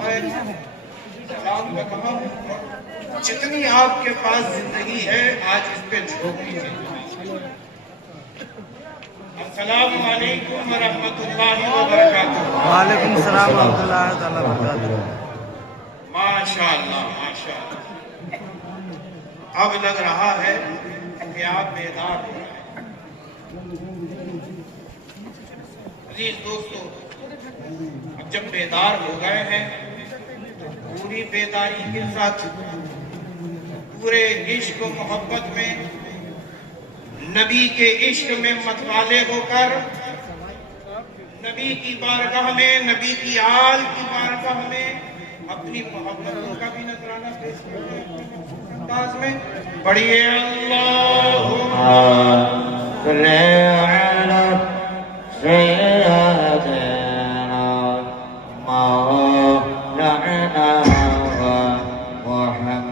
سلام بتاؤ، جتنی آپ کے پاس زندگی ہے آج اس پہ جھوک لیجیے۔ السلام علیکم ورحمۃ اللہ وبرکاتہ۔ وعلیکم السلام ورحمۃ اللہ تعالیٰ وبرکاتہ۔ ماشاء اللہ ماشاء اللہ، اب لگ رہا ہے کہ آپ بیدار ہو رہے ہیں۔ عزیز دوستو، اب جب بیدار ہو گئے ہیں تو پوری بیداری کے ساتھ پورے عشق و محبت میں، نبی کے عشق میں متوالے ہو کر، نبی کی بارگاہ میں، نبی کی آل کی بارگاہ میں اپنی محبتوں کا بھی نذرانہ پیش کرتے ہیں اپنے مخصوص انداز میں۔ پڑھیے اللہم صلی علی سیدنا مولانا محمد